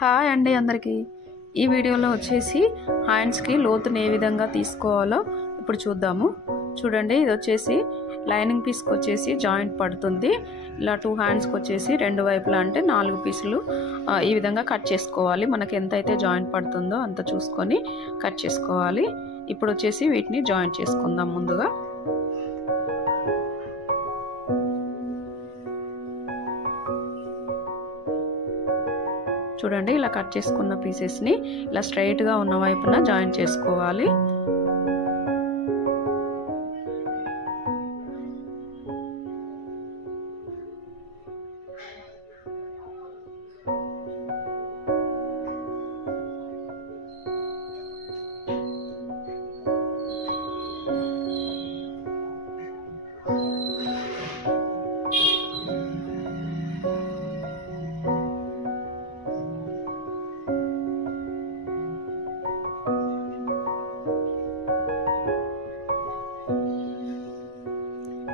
Hi అండి అందరికీ. ఈ వీడియోలో వచ్చేసి హ్యాండ్స్కి లోతుని ఏ విధంగా తీసుకోవాలో ఇప్పుడు చూద్దాము. చూడండి, ఇది వచ్చేసి లైనింగ్ పీస్కి వచ్చేసి జాయింట్ పడుతుంది. ఇలా 2 హ్యాండ్స్కి వచ్చేసి 2 వైపులా అంటే 4 పీసులు ఈ విధంగా కట్ చేసుకోవాలి. మనకి ఎంతైతే జాయింట్ పడుతుందో అంత చూసుకొని కట్ చేసుకోవాలి. ఇప్పుడు వచ్చేసి వీటిని జాయింట్ చేసుకుందాం. ముందుగా చూడండి, ఇలా కట్ చేసుకున్న పీసెస్ని ఇలా స్ట్రైట్గా ఉన్న వైపున జాయింట్ చేసుకోవాలి.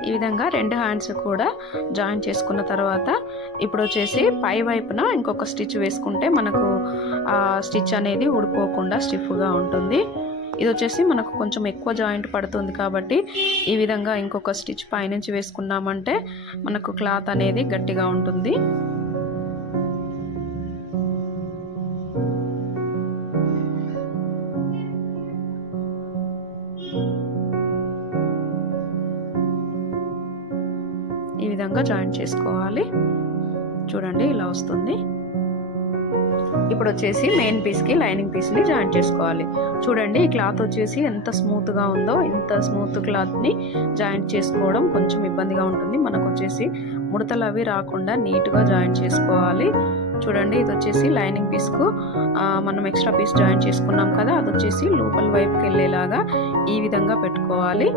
ఈ విధంగా 2 హ్యాండ్స్ కూడా జాయిన్ చేసుకున్న తర్వాత ఇప్పుడు వచ్చేసి పై వైపున ఇంకొక స్టిచ్ వేసుకుంటే మనకు ఆ స్టిచ్ అనేది ఊడిపోకుండా స్టిఫ్గా ఉంటుంది. ఇది వచ్చేసి మనకు కొంచెం ఎక్కువ జాయింట్ పడుతుంది కాబట్టి ఈ విధంగా ఇంకొక స్టిచ్ పైనుంచి వేసుకున్నామంటే మనకు క్లాత్ అనేది గట్టిగా ఉంటుంది. ఈ విధంగా జాయింట్ చేసుకోవాలి. చూడండి, ఇలా వస్తుంది. ఇప్పుడు వచ్చేసి మెయిన్ పీస్కి లైనింగ్ పీస్ని జాయింట్ చేసుకోవాలి. చూడండి, ఈ క్లాత్ వచ్చేసి ఎంత స్మూత్గా ఉందో. ఇంత స్మూత్ క్లాత్ని జాయింట్ చేసుకోవడం కొంచెం ఇబ్బందిగా ఉంటుంది. మనకు వచ్చేసి ముడతలు అవి రాకుండా నీట్గా జాయింట్ చేసుకోవాలి. చూడండి, ఇది వచ్చేసి లైనింగ్ పీస్కు మనం ఎక్స్ట్రా పీస్ జాయింట్ చేసుకున్నాం కదా, అది వచ్చేసి లోపల వైపుకి వెళ్ళేలాగా ఈ విధంగా పెట్టుకోవాలి.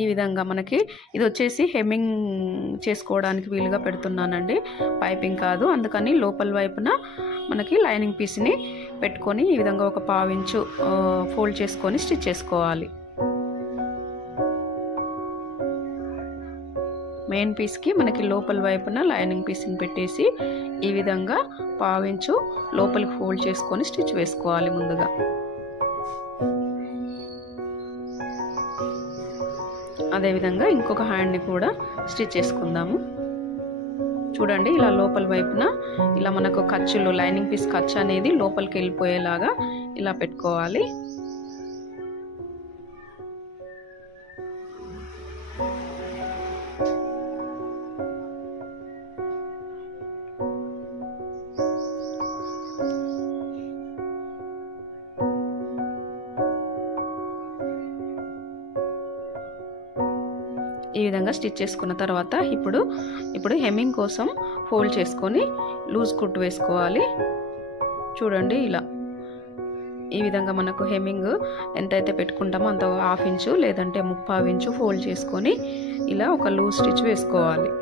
ఈ విధంగా మనకి ఇది వచ్చేసి హెమ్మింగ్ చేసుకోవడానికి వీలుగా పెడుతున్నానండి, పైపింగ్ కాదు. అందుకని లోపల వైపున మనకి లైనింగ్ పీస్ని పెట్టుకొని ఈ విధంగా ఒక 1/2 ఇంచు ఫోల్డ్ చేసుకొని స్టిచ్ చేసుకోవాలి. మెయిన్ పీస్కి మనకి లోపల వైపున లైనింగ్ పీస్ని పెట్టేసి ఈ విధంగా 1/2 ఇంచు లోపలికి ఫోల్డ్ చేసుకొని స్టిచ్ వేసుకోవాలి. ముందుగా అదేవిధంగా ఇంకొక హ్యాండ్ని కూడా స్టిచ్ చేసుకుందాము. చూడండి, ఇలా లోపల వైపున ఇలా మనకు ఖర్చులు లైనింగ్ పీస్ ఖర్చు అనేది లోపలికి వెళ్ళిపోయేలాగా ఇలా పెట్టుకోవాలి. ఈ విధంగా స్టిచ్ చేసుకున్న తర్వాత ఇప్పుడు హెమ్మింగ్ కోసం ఫోల్డ్ చేసుకొని లూజ్ కుట్టు వేసుకోవాలి. చూడండి, ఇలా ఈ విధంగా మనకు హెమ్మింగ్ ఎంతైతే పెట్టుకుంటామో అంత 1/2 ఇంచు లేదంటే 3/4 ఇంచు ఫోల్డ్ చేసుకొని ఇలా ఒక లూజ్ స్టిచ్ వేసుకోవాలి.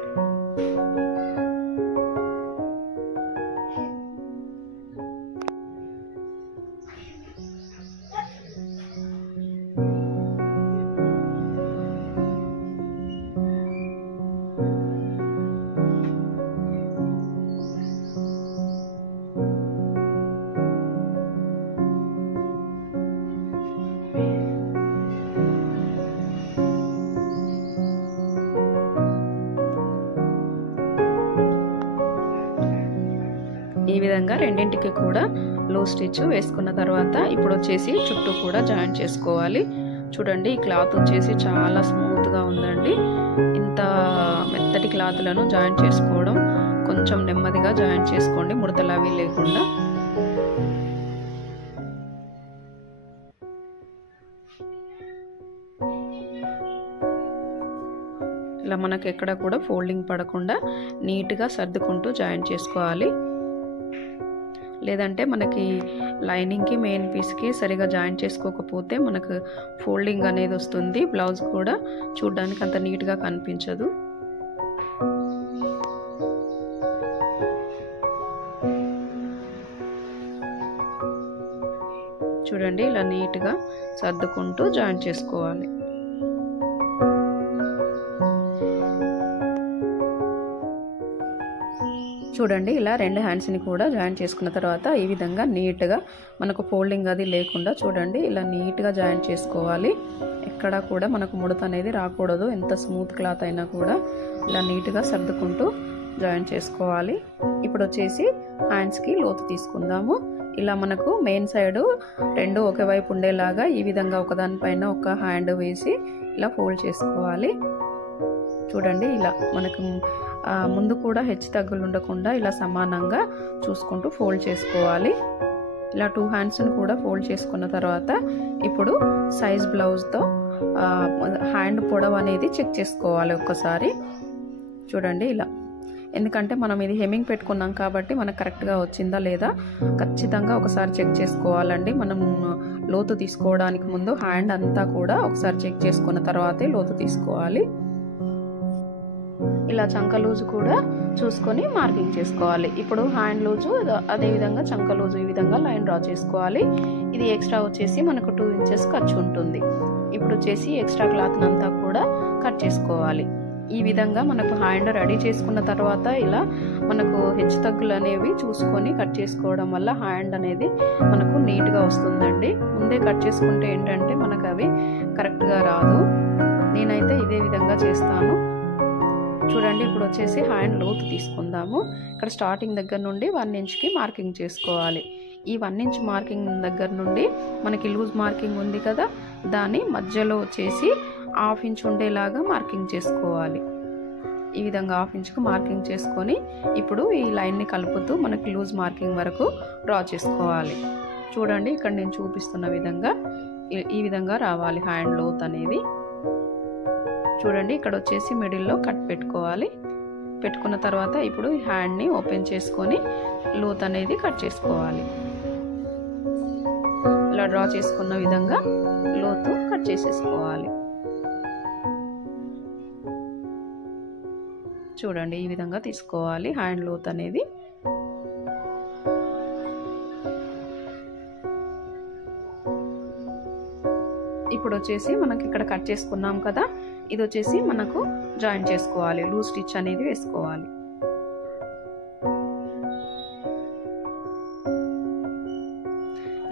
ఈ విధంగా రెండింటికి కూడా లో స్టిచ్ వేసుకున్న తర్వాత ఇప్పుడు వచ్చేసి చుట్టూ కూడా జాయింట్ చేసుకోవాలి. చూడండి, ఈ క్లాత్ వచ్చేసి చాలా స్మూత్గా ఉందండి. ఇంత మెత్తటి క్లాత్లను జాయింట్ చేసుకోవడం కొంచెం నెమ్మదిగా జాయింట్ చేసుకోండి, ముడతలు అవి లేకుండా. ఇలా మనకు ఎక్కడ కూడా ఫోల్డింగ్ పడకుండా నీట్గా సర్దుకుంటూ జాయింట్ చేసుకోవాలి. లేదంటే మనకి లైనింగ్కి మెయిన్ పీస్కి సరిగా జాయింట్ చేసుకోకపోతే మనకు ఫోల్డింగ్ అనేది వస్తుంది. బ్లౌజ్ కూడా చూడడానికి అంత నీట్గా కనిపించదు. చూడండి, ఇలా నీట్గా సర్దుకుంటూ జాయింట్ చేసుకోవాలి. చూడండి ఇలా రెండు హ్యాండ్స్ని కూడా జాయిన్ చేసుకున్న తర్వాత ఈ విధంగా నీట్గా మనకు ఫోల్డింగ్ అది లేకుండా చూడండి ఇలా నీట్గా జాయిన్ చేసుకోవాలి. ఎక్కడ కూడా మనకు ముడత అనేది రాకూడదు. ఎంత స్మూత్ క్లాత్ అయినా కూడా ఇలా నీట్గా సర్దుకుంటూ జాయిన్ చేసుకోవాలి. ఇప్పుడు వచ్చేసి హ్యాండ్స్కి లోతు తీసుకుందాము. ఇలా మనకు మెయిన్ సైడ్ రెండు ఒకే వైపు ఉండేలాగా ఈ విధంగా ఒకదానిపైన ఒక హ్యాండ్ వేసి ఇలా ఫోల్డ్ చేసుకోవాలి. చూడండి ఇలా మనకు ముందు కూడా హెచ్చు తగ్గులు ఉండకుండా ఇలా సమానంగా చూసుకుంటూ ఫోల్డ్ చేసుకోవాలి. ఇలా 2 హ్యాండ్స్ని కూడా ఫోల్డ్ చేసుకున్న తర్వాత ఇప్పుడు సైజ్ బ్లౌజ్తో హ్యాండ్ పొడవు అనేది చెక్ చేసుకోవాలి ఒక్కసారి. చూడండి ఇలా, ఎందుకంటే మనం ఇది హెమ్మింగ్ పెట్టుకున్నాం కాబట్టి మనకు కరెక్ట్గా వచ్చిందా లేదా ఖచ్చితంగా ఒకసారి చెక్ చేసుకోవాలండి. మనం లోతు తీసుకోవడానికి ముందు హ్యాండ్ అంతా కూడా ఒకసారి చెక్ చేసుకున్న తర్వాతే లోతు తీసుకోవాలి. ఇలా చంక లూజు కూడా చూసుకొని మార్కింగ్ చేసుకోవాలి. ఇప్పుడు హ్యాండ్ లూజు అదేవిధంగా చంక లూజు ఈ విధంగా లైన్ డ్రా చేసుకోవాలి. ఇది ఎక్స్ట్రా వచ్చేసి మనకు 2 ఇంచెస్ ఖర్చు ఉంటుంది. ఇప్పుడు వచ్చేసి ఎక్స్ట్రా క్లాత్ అంతా కూడా కట్ చేసుకోవాలి. ఈ విధంగా మనకు హ్యాండ్ రెడీ చేసుకున్న తర్వాత ఇలా మనకు హెచ్చు తగ్గులు అనేవి చూసుకొని కట్ చేసుకోవడం వల్ల హ్యాండ్ అనేది మనకు నీట్గా వస్తుందండి. ముందే కట్ చేసుకుంటే ఏంటంటే మనకు అవి కరెక్ట్గా రాదు. నేనైతే ఇదే విధంగా చేస్తాను. చూడండి ఇప్పుడు వచ్చేసి హ్యాండ్ లోతు తీసుకుందాము. ఇక్కడ స్టార్టింగ్ దగ్గర నుండి 1 ఇంచ్కి మార్కింగ్ చేసుకోవాలి. ఈ 1 ఇంచ్ మార్కింగ్ దగ్గర నుండి మనకి లూజ్ మార్కింగ్ ఉంది కదా, దాని మధ్యలో వచ్చేసి 1/2 ఇంచ్ ఉండేలాగా మార్కింగ్ చేసుకోవాలి. ఈ విధంగా 1/2 ఇంచ్కి మార్కింగ్ చేసుకొని ఇప్పుడు ఈ లైన్ని కలుపుతూ మనకి లూజ్ మార్కింగ్ వరకు డ్రా చేసుకోవాలి. చూడండి ఇక్కడ నేను చూపిస్తున్న విధంగా ఈ విధంగా రావాలి హ్యాండ్ లోత్ అనేది. చూడండి ఇక్కడ వచ్చేసి మిడిల్లో కట్ పెట్టుకోవాలి. పెట్టుకున్న తర్వాత ఇప్పుడు హ్యాండ్ని ఓపెన్ చేసుకొని లోత్ అనేది కట్ చేసుకోవాలి. ఇలా డ్రా చేసుకున్న విధంగా లోతు కట్ చేసేసుకోవాలి. చూడండి ఈ విధంగా తీసుకోవాలి హ్యాండ్ లోత్ అనేది. ఇప్పుడు వచ్చేసి మనకి ఇక్కడ కట్ చేసుకున్నాం కదా, ఇది వచ్చేసి మనకు జాయిన్ చేసుకోవాలి. లూజ్ స్టిచ్ అనేది వేసుకోవాలి.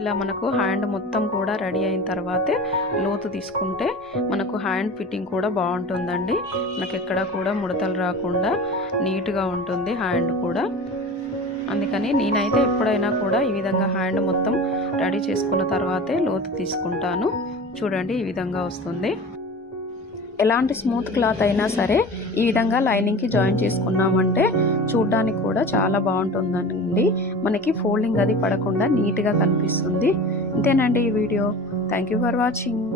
ఇలా మనకు హ్యాండ్ మొత్తం కూడా రెడీ అయిన తర్వాతే లోతు తీసుకుంటే మనకు హ్యాండ్ ఫిట్టింగ్ కూడా బాగుంటుందండి. మనకు ఎక్కడ కూడా ముడతలు రాకుండా నీట్గా ఉంటుంది హ్యాండ్ కూడా. అందుకని నేనైతే ఎప్పుడైనా కూడా ఈ విధంగా హ్యాండ్ మొత్తం రెడీ చేసుకున్న తర్వాతే లోతు తీసుకుంటాను. చూడండి ఈ విధంగా వస్తుంది. ఎలాంటి స్మూత్ క్లాత్ అయినా సరే ఈ విధంగా లైనింగ్కి జాయిన్ చేసుకున్నామంటే చూడడానికి కూడా చాలా బాగుంటుందండి. మనకి ఫోల్డింగ్ అది పడకుండా నీట్గా కనిపిస్తుంది. ఇంతేనండి ఈ video. Thank you for watching.